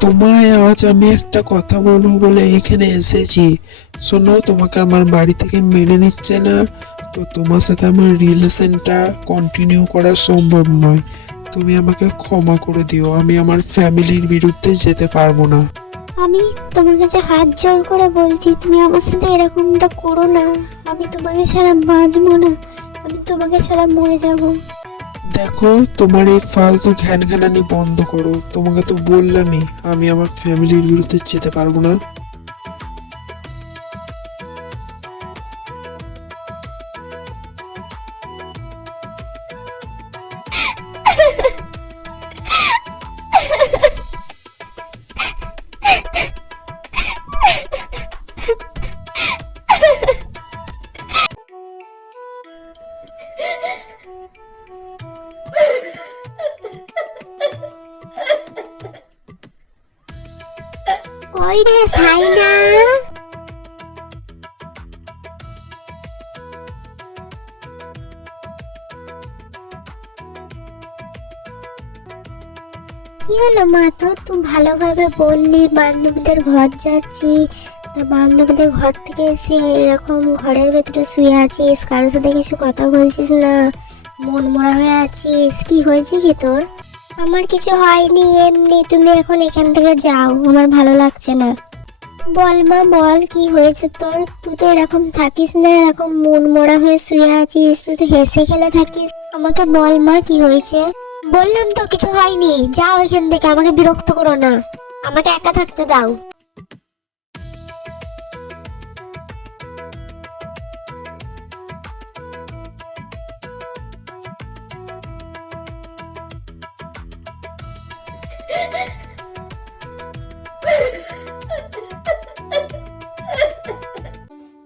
তোমায় আজ আমি একটা কথা বলব বলে এখানে এসেছি। শোনো, তোমাকে আমার বাড়ি থেকে মেনে নিচ্ছে না। তো তোমার সাথে আমার রিলেশনটা কন্টিনিউ করা সম্ভব নয়। তুমি আমাকে ক্ষমা করে দিও, আমি আমার ফ্যামিলির বিরুদ্ধে যেতে পারব না। আমি তোমার কাছে হাত জোর করে বলছি, তুমি আমার সাথে এরকমটা করো না। আমি তোমাকে ছাড়া বাঁচবো না। আমি তোমাকে ছাড়া মরে যাব। দেখো, তোমার এই ফালতু ঘ্যান ঘ্যানানি বন্ধ করো। তোমাকে তো বললামই, আমি আমার ফ্যামিলির বিরুদ্ধে যেতে পারব না। কই রে কি হলো মা তো? তুই ভালোভাবে বললি, বান্ধবীদের ঘর যাচ্ছি। তা বান্ধবীদের ঘর থেকে এসে এরকম ঘরের ভেতরে শুয়ে আছিস, কারোর সাথে কিছু কথা বলছিস না মন মরা হয়ে আছিস, কি হয়েছে কি তোর? আমার কিছু হয়নি, এমনি তুমি এখন এখান থেকে যাও, আমার ভালো লাগছে না। বল মা, বল, কি হয়েছে তোর? তুই তো এরকম থাকিস না, এরকম মন মরা হয়ে শুয়ে আছিস, তুই তো হেসে খেলে থাকিস। আমাকে বল মা, কি হয়েছে? বললাম তো কিছু হয়নি, যাও এখান থেকে, আমাকে বিরক্ত করো না। আমাকে একা থাকতে দাও।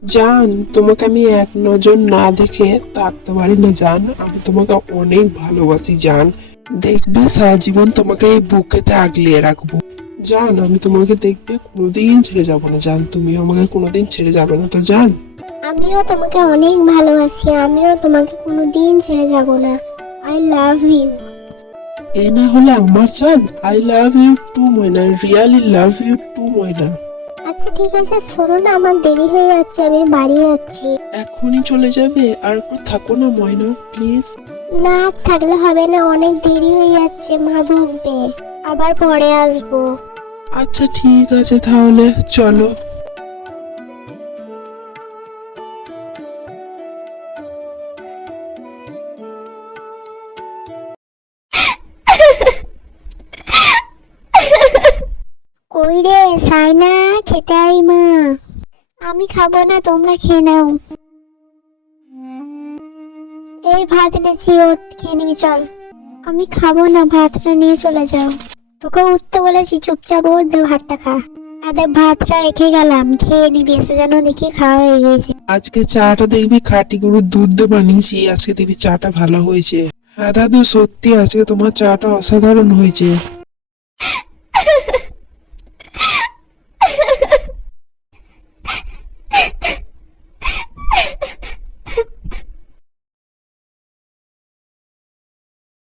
জান, তোমাকে আমি এক নজর না দেখে থাকতে পারি না, জান। আমি তোমাকে অনেক ভালোবাসি, জান। দেখবে সারা জীবন তোমাকে এই বুকেতে আগলিয়ে রাখব। জান, আমি তোমাকে দেখবে কোনোদিন ছেড়ে যাব না, জান। তুমি আমাকে কোনোদিন ছেড়ে যাবে না তো, জান। আমিও তোমাকে অনেক ভালোবাসি, আমিও তোমাকে কোনোদিন ছেড়ে যাব না। আই লাভ ইউ এ না হলে আমার জান I love you too Moyna really love you too Moyna. আচ্ছা ঠিক আছে শোনো না আমার দেরি হয়ে যাচ্ছে আমি বাড়ি যাচ্ছি। এখনই চলে যাবে আর একটু থাকো না ময়না প্লিজ না থাকলে হবে না অনেক দেরি হয়ে যাচ্ছে মা ভুগবে আবার পরে আসব। আচ্ছা ঠিক আছে তাহলে চলো। কই রে সাইনা, খেতে আই মা। আমি খাব না, তোমরা খেয়ে নাও। এই ভাত এনেছি, ওট, খেয়ে নিবি, চল। আমি খাব না, ভাতটা নিয়ে চলে যাও। তোকে উঠতে বলেছি, চুপচাপ ওর দে, ভাতটা খা। আর দেখ ভাতটা রেখে গেলাম, খেয়ে নিবি, এসে যেন দেখি খাওয়া হয়ে গেছে আজকে চাটা দেখবি, খাঁটি গরুর দুধ দিয়ে বানিয়েছি, আজকে দেখবি চাটা ভালো হয়েছে। হ্যাঁ দাদু, সত্যি আজকে তোমার চাটা অসাধারণ হয়েছে।